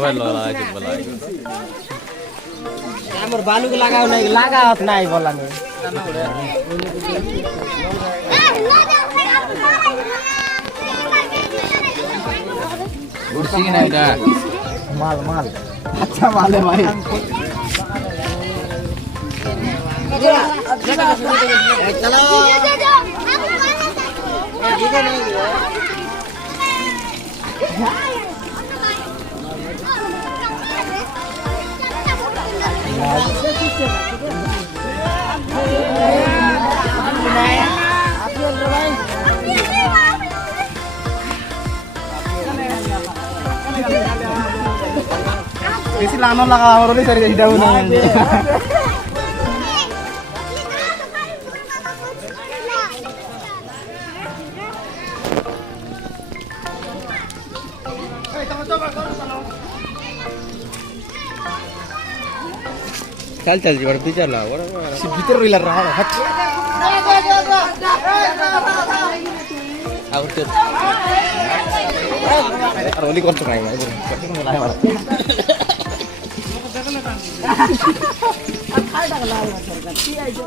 mobile লাগাইছে বলা আমার বালুকে লাগাও নাই লাগাত নাই বলা নেই উঠছি কি না এটা মাল মাল আচ্ছা মালে ভাই চলো বেশি লানো লাগা আমার ওই সারি এটাও না चल चल जी बड़ा चल रहा बड़ा भीतर रहिला रहा हट और तो अरे ओली कष्ट নাই ভাই আর 60 টাকা লাল না সরকার কি আইছো